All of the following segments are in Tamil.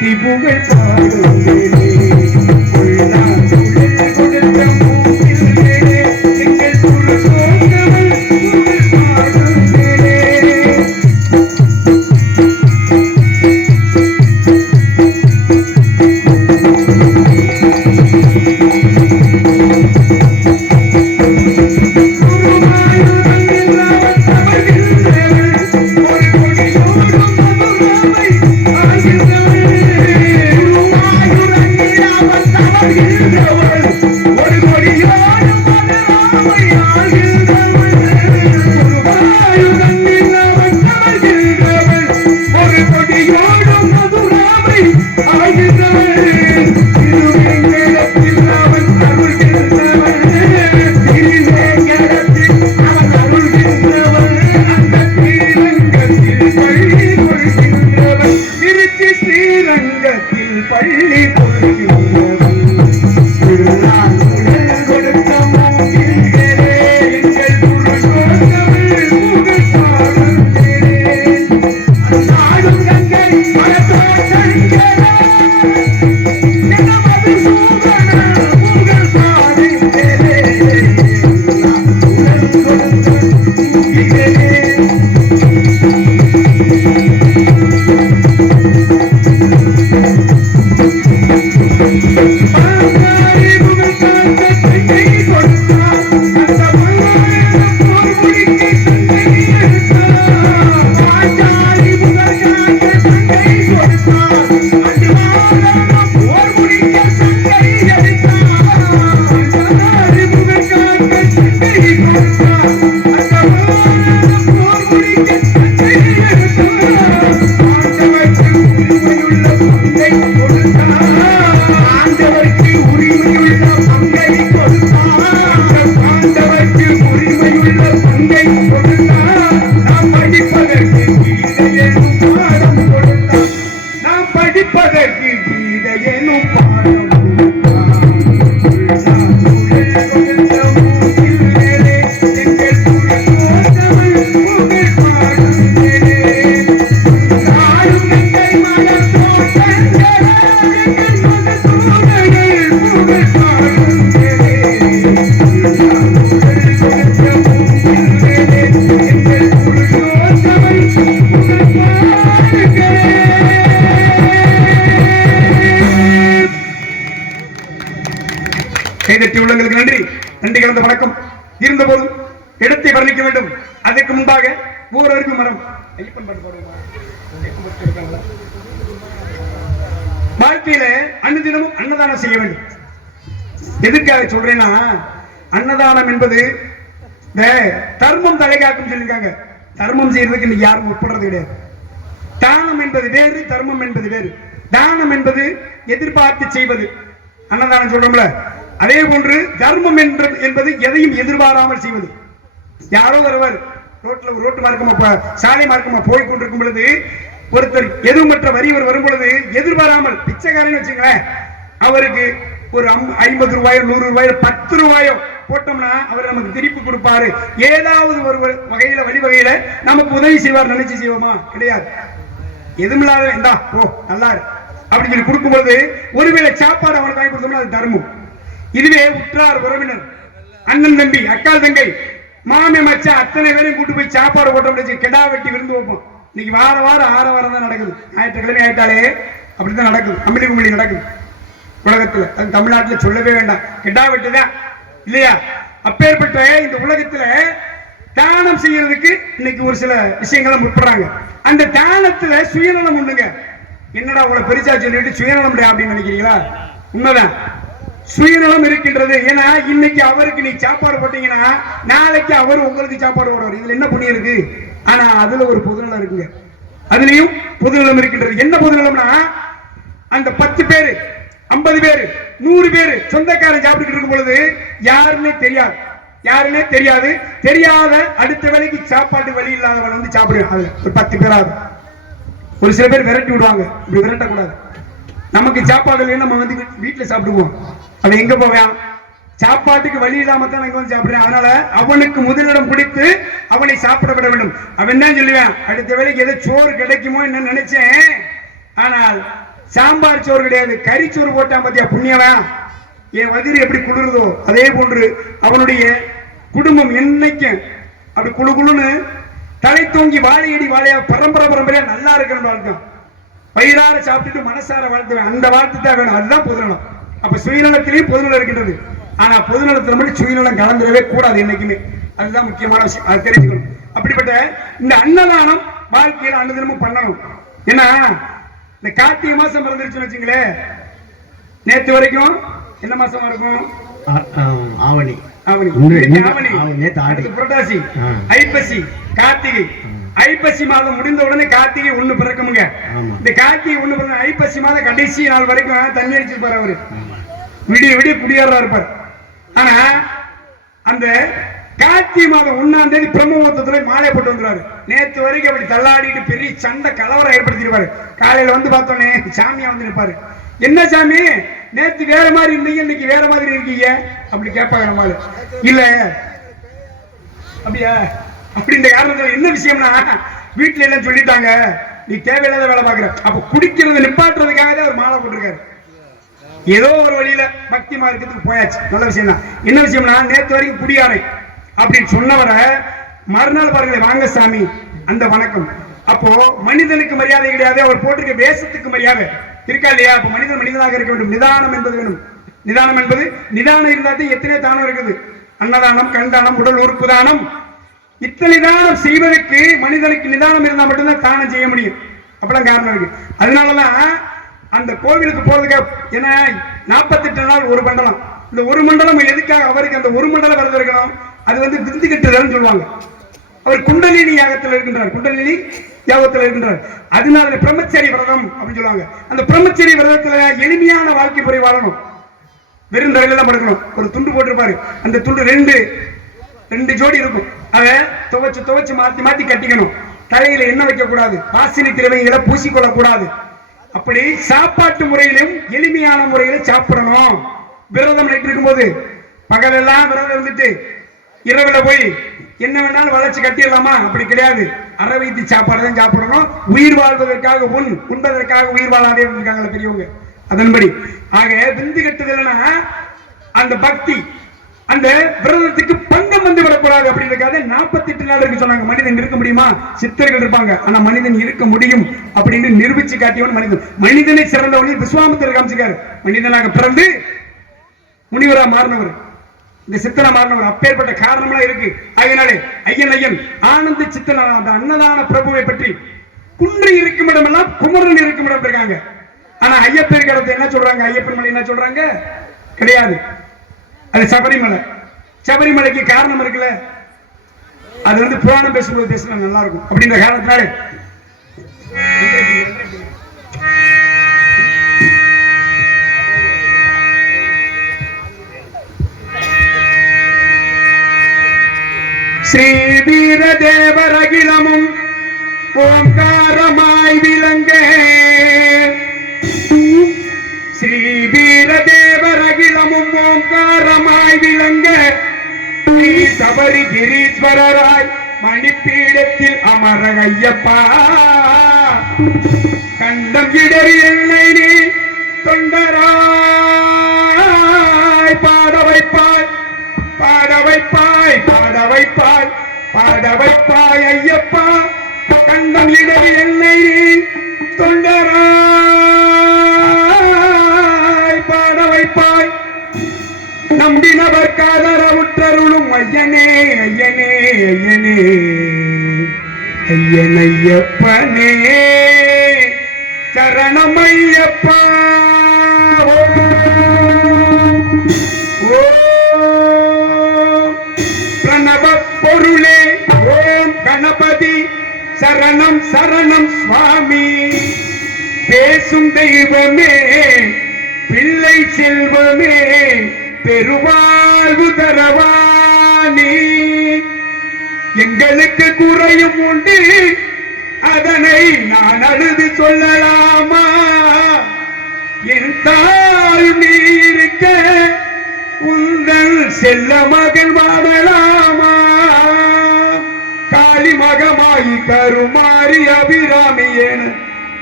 போற்றி புகழ் பாடுவேனே நன்றி நன்றி கலந்த வணக்கம். இருந்தபோது இடத்தை வர்ணிக்க வேண்டும். அதற்கு முன்பாக ஓரறிவு மரம் வாழ்க்கையில அன்னதினமும் அன்னதானம் செய்ய வேண்டும். எதுக்காக சொல்றேன்னா, அன்னதானம் என்பது தர்மம் தலைகாக்கும் சொல்லியிருக்காங்க. தர்மம் செய்யறதுக்கு இன்னைக்கு யாரும் உட்படுறது கிடையாது. தானம் என்பது வேறு, தர்மம் என்பது வேறு. தானம் என்பது எதிர்பார்த்து செய்வது, அன்னதானம் சொல்றோம்ல. அதே போன்று தர்மம் என்பது எதையும் எதிர்பாராமல் செய்வது. யாரோ ஒருவர் ரோட்டு மார்க்கமா சாலை மார்க்கமா போய் கொண்டிருக்கும் பொழுது ஒருத்தர் எதுவுமற்ற வறியவர் வரும் பொழுது எதிர்பாராமல், பிச்சைக்காரன்னு வச்சுங்களேன், அவருக்கு ஒரு 50 ரூபாயோ 100 ரூபாயோ 10 ரூபாயோ போட்டோம்னா அவர் நமக்கு திருப்பி கொடுப்பாரு. ஏதாவது ஒரு வகையில வழிவகையில நமக்கு உதவி செய்வார். நினைச்சு செய்வோமா? கிடையாது. எதுமில்லாத இந்தா ஓ நல்லா அப்படின்னு சொல்லி கொடுக்கும் பொழுது ஒருவேளை சாப்பாடு அவனுக்கு வாங்கி கொடுத்தோம்னா அது தர்மம். இதுவே உற்றார் உறவினர், அண்ணன் தம்பி, அக்கால் தங்கை, மாமே மச்சான் அத்தனை பேரையும் கூட்டு போய் சாப்பாடு போட்டோம், கெடா வெட்டி விருந்து வைப்போம். இன்னைக்கு வாரம் 6 வாரம் தான் நடக்குது. ஞாயிற்றுக்கிழமை ஆயிட்டாலே அப்படித்தான் நடக்குது. அம்பளி கும்பலி நடக்குது உலகத்துல. அது தமிழ்நாட்டில் சொல்லவே வேண்டாம். கெடா வெட்டுதான் இல்லையா? அப்பேற்பட்ட இந்த உலகத்துல தானம் செய்யறதுக்கு இன்னைக்கு ஒரு சில விஷயங்களை முற்படுறாங்க. அந்த தானத்துல சுயநலம் உண்டுங்க. என்னடா உங்களை பெருசா சொல்லிட்டு சுயநலம் அப்படின்னு நினைக்கிறீங்களா? உண்மைதான், சுயநலம் இருக்கின்றது. ஏன்னா இன்னைக்கு அவருக்கு நீ சாப்பாடு போட்டீங்கன்னா நாளைக்கு அவர் உங்களுக்கு சாப்பாடு போடுவார். இதுல என்ன புண்ணியம் இருக்கு? ஆனா அதுல ஒரு பொதுநலம் இருக்குங்க. அதுலயும் பொதுநலம் இருக்கின்றது. என்ன பொதுநலம்னா, அந்த 10 பேரு 50 பேரு 100 பேரு சொந்தக்காரன் சாப்பிட்டு இருக்கும் பொழுது யாருன்னே தெரியாது. தெரியாத அடுத்த வேலைக்கு சாப்பாட்டு வழி இல்லாதவன் வந்து சாப்பிடுவான். அதுல ஒரு 10 பேராது. ஒரு சில பேர் விரட்டி விடுவாங்க. இப்படி விரட்டக்கூடாது. நமக்கு சாப்பாடு இல்லைன்னு நம்ம வந்து வீட்டுல சாப்பிடுவோம். அவன் எங்க போவான்? சாப்பாட்டுக்கு வழி இல்லாம தான் இங்க வந்து சாப்பிடுறேன். அதனால அவனுக்கு முதலிடம் பிடித்து அவனை சாப்பிட விட வேண்டும். அவன் என்ன சொல்லுவான்? அடுத்த வேலைக்கு ஏதோ சோறு கிடைக்குமோ என்ன நினைச்சேன், ஆனால் சாம்பார் சோறு கிடையாது, கறிச்சோறு போட்டான் பாத்தியா புண்ணியவன். என் வயிறு எப்படி குளிருதோ அதே போன்று அவனுடைய குடும்பம் என்னைக்கும் அப்படி குழு குழுன்னு தலை தூங்கி வாழையடி வாழையா பரம்பரை பரம்பரையா நல்லா இருக்கணும் வாழ்க்கணும். வயிறார சாப்பிட்டுட்டு மனசார வாழ்த்துவேன், அந்த வாழ்த்து தான் வேணும். அதுதான் பொதுநலம். அப்ப சுயநலத்திலையும் பொதுநலம் இருக்கின்றது. ஆனா பொதுநலத்துல மட்டும் சுயநலம் கலந்துடவே கூடாது என்னைக்குமே. அதுதான் முக்கியமான விஷயம், அதை தெரிஞ்சுக்கணும். அப்படிப்பட்ட இந்த அன்னதானம் வாழ்க்கையில அன்னதினமும் பண்ணணும். ஏன்னா இந்த கார்த்திகை மாசம் பிறந்துருச்சுன்னு வச்சுங்களேன், நேற்று வரைக்கும் என்ன மாசமா இருக்கும்? ஆவணி, புரட்டாசி, ஐப்பசி, கார்த்திகை. ஐப்பசி மாதம் முடிந்த உடனே கார்த்திகை 1 பிறக்குமுங்க. இந்த கார்த்திகை 1 பிறந்த ஐப்பசி மாதம் கடைசி நாள் வரைக்கும் தண்ணி அடிச்சிருப்பாரு அவரு. விடிய விடிய குடியேறா இருப்பார். ஆனா அந்த கார்த்திகை மாதம் 1ஆம் தேதி பிரம்மமுகூர்த்தத்துல மாலை போட்டு வந்துருவாரு. நேற்று வரைக்கும் அப்படி தள்ளாடிட்டு பெரிய சண்டை கலவரம் ஏற்படுத்திருப்பாரு. காலையில வந்து பார்த்தோன்னே சாமியா வந்து நிற்பாரு. என்ன சாமி நேற்று வேற மாதிரி இருந்தீங்க, இன்னைக்கு வேற மாதிரி இருக்கீங்க அப்படி கேட்பாங்க நம்மளு. இல்ல அப்படியா அப்படின்ற காரணத்துல என்ன விஷயம்னா, வீட்டுல எல்லாம் சொல்லிட்டாங்க நீ தேவையில்லாத வேலை பாக்குற. அப்ப குடிக்கிறது நிப்பாட்டுறதுக்காக தான் அவர் மாலை போட்டிருக்காரு. ஏதோ ஒரு வழியில பக்தி மார்க்கத்துக்கு போயாச்சு, நல்ல விஷயம் தான். என்ன விஷயம்னா, நேற்று வரைக்கும் குடியாரை அப்படின்னு சொன்னவரை மறுநாள் பாருங்களேன், வாங்க சாமி அந்த வணக்கம். அப்போ மனிதனுக்கு மரியாதை கிடையாது, அவர் போட்டிருக்க வேஷத்துக்கு மரியாதை இருக்கா இல்லையா? அப்ப மனிதன் மனிதனாக இருக்க வேண்டும். நிதானம் என்பது வேணும். நிதானம் என்பது நிதானம் இருந்தாலும் எத்தனை தானம் இருக்குது. அன்னதானம், கண்தானம், உடல் உறுப்பு தானம், இத்தனை தானம் செய்வதற்கு மனிதனுக்கு நிதானம் இருந்தால் மட்டும்தான் தானம் செய்ய முடியும். அப்பெல்லாம் காரணம் இருக்கு. அதனாலதான் அந்த கோவிலுக்கு போறதுக்கு ஏன்னா 48 நாள் ஒரு மண்டலம். இந்த ஒரு மண்டலம் எதுக்காக அவருக்கு அந்த ஒரு மண்டலம் விரதம் இருக்கணும்? அது வந்து விந்து கட்டுதல்னு சொல்லுவாங்க. அவர் குண்டலினி யாகத்தில் இருக்கின்றார், குண்டலினி யாகத்தில் இருக்கின்றார். அதனால பிரம்மச்சரி விரதம் அப்படின்னு சொல்லுவாங்க. அந்த பிரம்மச்சரி விரதத்துல எளிமையான வாழ்க்கை முறை வாழணும். வெறும் தரையில தான் படுக்கணும். ஒரு துண்டு போட்டிருப்பாரு, அந்த துண்டு ரெண்டு ஜோடி இருக்கும். அதை துவைச்சு மாத்தி மாத்தி கட்டிக்கணும். தலையில எண்ணெய் வைக்க கூடாது, வாசனை திரவியங்களை பூசிக்கொள்ள கூடாது. அப்படி சாப்பாட்டு முறையிலும் எளிமையான முறையில சாப்பிடணும். விரதம் இருக்கும் போது பகலெல்லாம் விரதம் இருந்துட்டு இரவுல போய் என்ன வேணாலும் வளைச்சு கட்டிடலாமா? அப்படி கிடையாது. அரை வைத்து சாப்பாடு தான் சாப்பிடணும். உயிர் வாழ்வதற்காக உண்பதற்காக உயிர் வாழாதே இருக்காங்க பெரியவங்க. அதன்படி ஆக விந்து கட்டுதல்னா அந்த பக்தி, அந்த விரதத்துக்கு பங்கம் வந்து விடக்கூடாது. அப்படின்றதுக்காக 48 நாள் இருக்கு சொன்னாங்க. மனிதன் இருக்க முடியுமா? சித்தர்கள் இருப்பாங்க, ஆனா மனிதன் இருக்க முடியும் அப்படின்னு நிரூபிச்சு காட்டியவன் மனிதன். மனிதனை சிறந்தவனில் விஸ்வாமித்திரர் காமிச்சிருக்காரு. மனிதனாக பிறந்து முனிவரா மாறினவர், இந்த சித்தனா மாறினவர். அப்பேற்பட்ட காரணம்லாம் இருக்கு. அதனாலே ஐயன் ஆனந்த சித்தன அந்த அன்னதான பிரபுவை பற்றி குன்றி இருக்கும் இடமெல்லாம் குமரன் இருக்கும் இடம் இருக்காங்க. ஆனா ஐயப்பன் கடத்தை என்ன சொல்றாங்க? ஐயப்பன் மலை என்ன சொல்றாங்க? கிடையாது, அது சபரிமலை. சபரிமலைக்கு காரணம் இருக்குல்ல, அது வந்து புராணம் பேசும்போது பேசினா நல்லா இருக்கும். அப்படின்ற காரணத்தினாலே ஸ்ரீ வீர தேவர் அகிலமும் ஓங்காரமாய் விளங்க, ஸ்ரீ வீர தேவர் அகிலமும் ஓங்காரமாய் விளங்க, ஸ்ரீ சபரி கிரீஸ்வரராய் மணிப்பீடத்தில் அமர ஐயப்பா, கண்டம் இடறி என்னை நீ தொண்டராய் பாட வைப்பாய், பாட வைப்பாய், பாட வைப்பாய், பாட வைப்பாய் ஐயப்பா, கண்டம் இடறி என்னை நீ தொண்டராய் பாட வைப்பாய், நம்பினவர் காதரவுற்றருளும் ஐயனே ஐயனே ஐயனே ஐயன் ஐயப்பனே சரணம் ஐயப்பா. பிரணவ பொருளே ஓம் கணபதி சரணம் சரணம் சுவாமி, பேசும் தெய்வமே பிள்ளை செல்வமே பெருவாழ்வு தரவாணி, எங்களுக்கு குறையும் உண்டு அதனை நான் அழுது சொல்லலாமா, என் தாய் நீ இருக்க உங்கள் செல்ல மகன் வாழலாமா, காளி மகமாயி கருமாரி அபிராமியேன்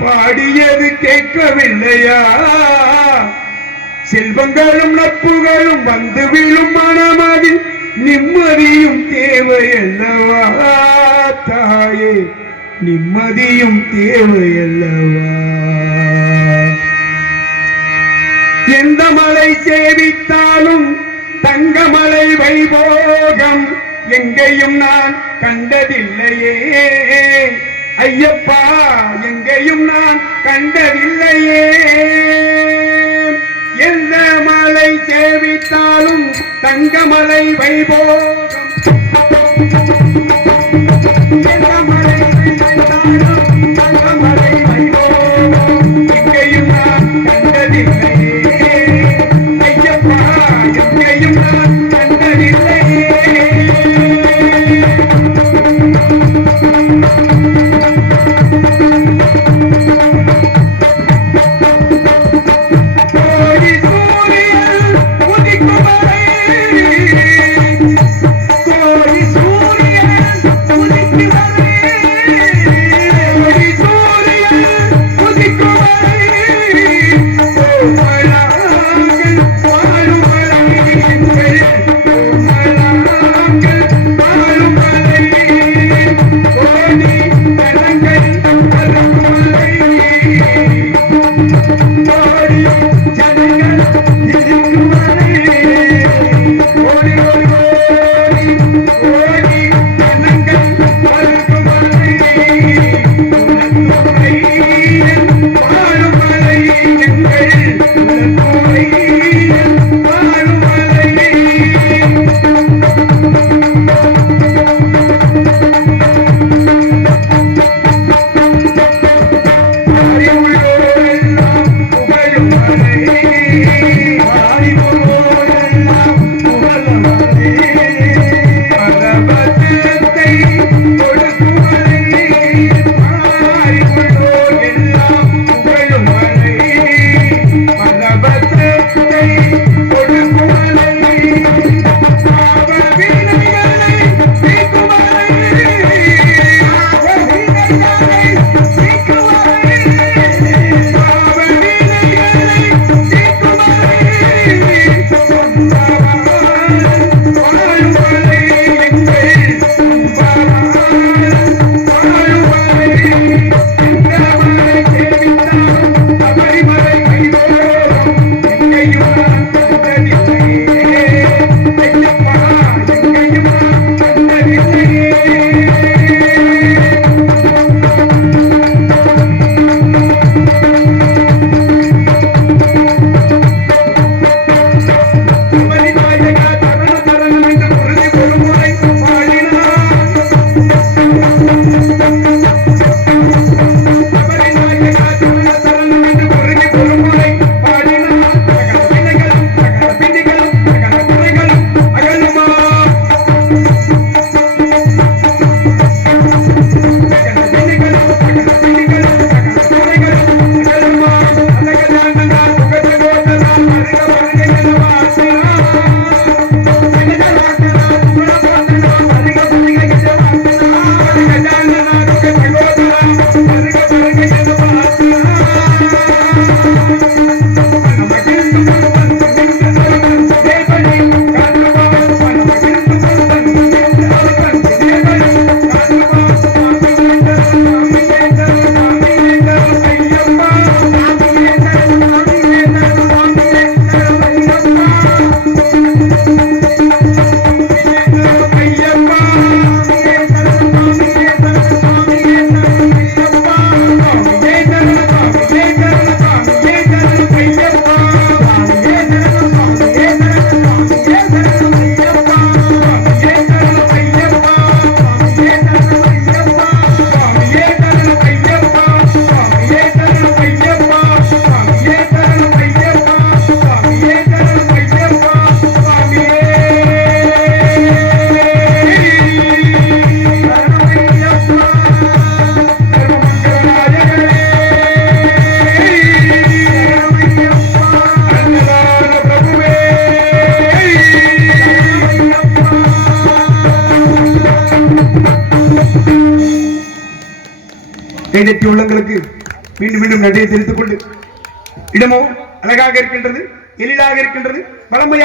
பாடியது கேட்கவில்லையா? செல்வங்களும் நட்புகளும் வந்து விழும் மனமதில் நிம்மதியும் தேவையல்லவா தாயே, நிம்மதியும் தேவையல்லவா? எந்த மலை சேவித்தாலும் தங்கமலை வைபோகம் எங்கேயும் நான் கண்டதில்லையே ஐயப்பா, எங்கேயும் நான் கண்டதில்லையே. எந்த மலை சேவித்தாலும் தங்கமலை வைபோகம், எந்த மலை சேவித்தாலும் தங்கமலை வைபோகம் எங்கேயும் நான் கண்டதில்லையே ஐயப்பா, எங்கேயும் நான் கண்டதில்லையே. கைதட்டி உள்ளங்களுக்கு மீண்டும் மீண்டும் நன்றியை தெரிவித்துக் கொண்டு இடமோ அழகாக இருக்கின்றது, எழிலாக இருக்கின்றது, பழமையாக